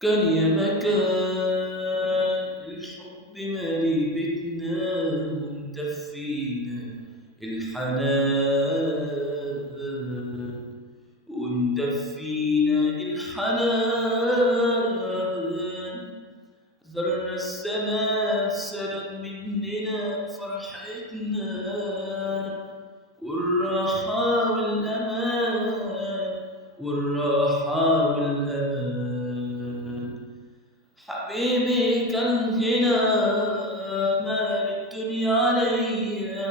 كان يا مكان الحب مالي بيتنا ومدفينا الحنان ومدفينا الحنان. زرنا السماء سرق مننا فرحتنا والراحة والأمان والراحة والأمان. حبيبي كان هنا مال الدنيا عليا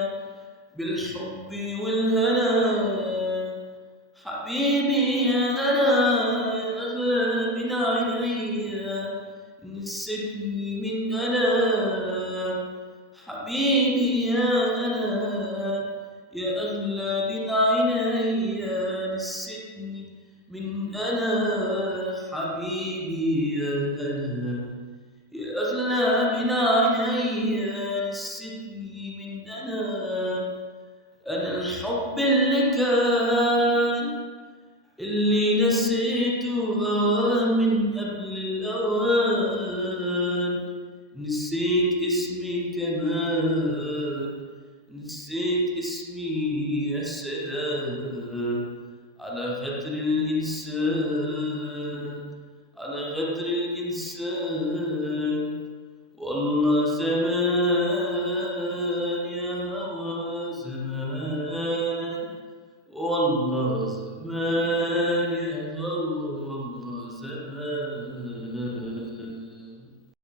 بالحب والهنا. حبيبي يا أنا أغلى من عينيا نسيتني من أنا. حبيبي يا أنا يا أغلى من عينيا نسيتني من أنا. حبيبي يا أنا يا أغلى من عينيا نسيتني من أنا. أنا الحب اللي كان اللي نسيته هواه من قبل الأوان. نسيت اسمي كمان نسيت اسمي يا سلام على غدر الإنسان.